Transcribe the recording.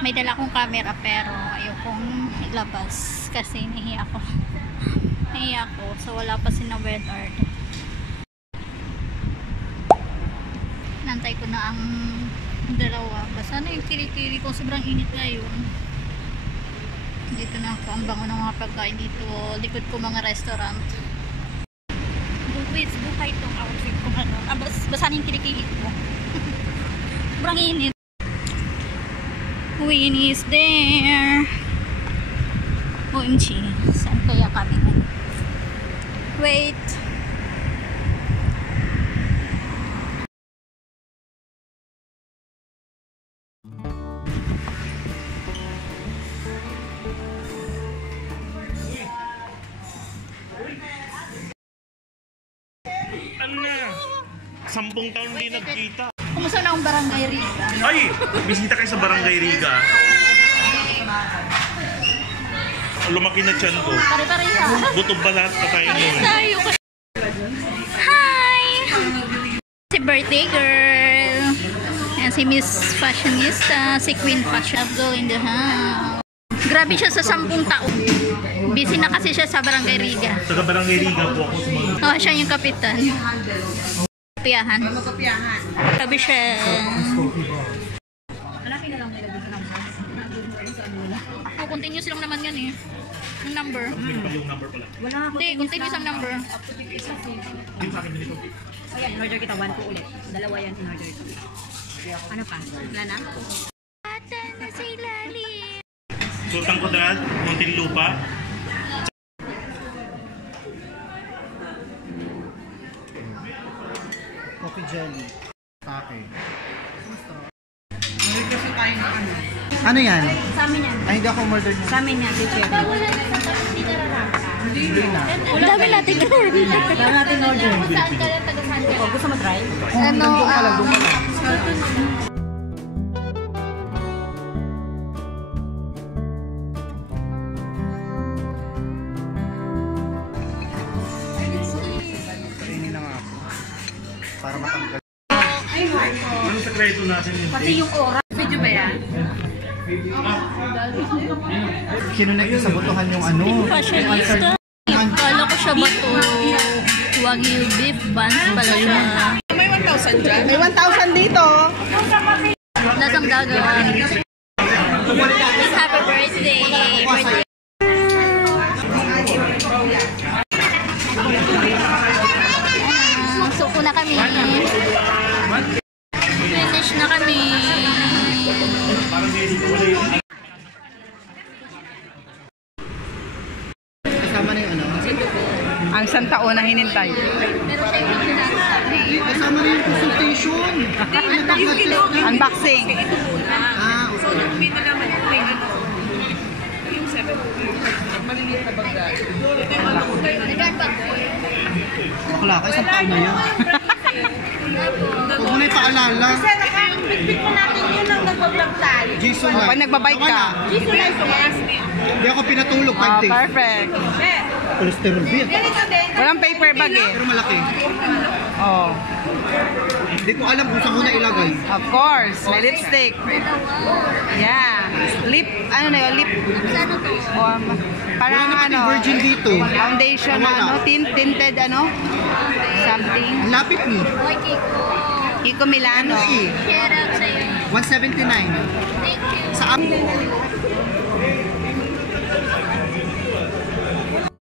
May dala akong camera pero ayokong ilabas kasi nahiya ako. So wala pa si na Bernard. Nantay ko na ang dalawa. Basta na yung kili-kili ko. Sobrang init ngayon. Dito na ako. Ang bango ng mga pagkain dito. Likod ko mga restaurant. Buhay itong outfit ko. Basta na yung kili-kili ko. Sobrang init. Winnie is there. OMG. Saan kaya kami? Wait. Ano na? 10 taon din nagkita. Kumusta na ang Barangay Riga? Ay! Bisita kayo sa Barangay Riga. Lumaki na tiyan ko. Pare-pareha. Butob ba lahat pa tayo noon? Hi! Si birthday girl. Ayan si Miss Fashionista. Si Queen Fashion Girl in the house. Grabe siya sa 10 taon. Busy na kasi siya sa Barangay Riga. Sa Barangay Riga po ako sa mga... Oh, siya yung kapitan. Kapiyahan. Sabi siya. Hanapin na lang nila dito number. Oh, continuous lang naman yan eh. Yung number. Yung number pala. Hindi, continuous ang number. Yung sa akin dito. Ayan, in-order kita. 1 po ulit. Dalawa yan, in-order ko. Ano pa? Wala na? Ata na sa ilalim. Sultan Kudarat, Muntinlupa. Coffee jelly. Pake. Kasi tayo na ano. Ano yan? Sa amin yan. Ay, hindi ako umorder niya. Sa amin yan, si Chef. Hindi na. Ang dami natin order. Dami natin order. Saan ka lang, taga-saan ka? Gusto mo try? Ano, Doon ka lang, doon ka lang. Kainin na nga ako. Para matanggal. Ano sekreto natin yun? Pati yung oras. Video ba yan? Kinunay ko sa botohan yung ano. Fashionista. Kala ko siya ba to? Wagyu beef buns pala siya. May 1,000 dyan? May 1,000 dito. Lasang gagawin. Happy birthday! Birthday! Suko na kami. Finish na kami. Kasama na yung ano. Ang isang taon na hinintay. Kasama na yung consultation. Unboxing. Ah, okay. Bakla ka, isang taon na yan. Huwag mo na ipaalala. Jason Light. Pag nagbabike ka. Hindi ako pinatulog 5 days. Perfect. Cholesterol beer. Walang paper bag eh. Pero malaki. Oh. Hindi ko alam kung saan ko na ilagay. Of course. May lipstick. Yeah. Lip, ano na yun? Lip. Oh, parang Wala naman ano. yung virgin dito. Foundation na Wala. ano. Tinted ano. Something. Ang lapit ni. Hoy, Kiko. Kiko Milano. Eh, Share out sa'yo. 179. Thank you. Sa amin.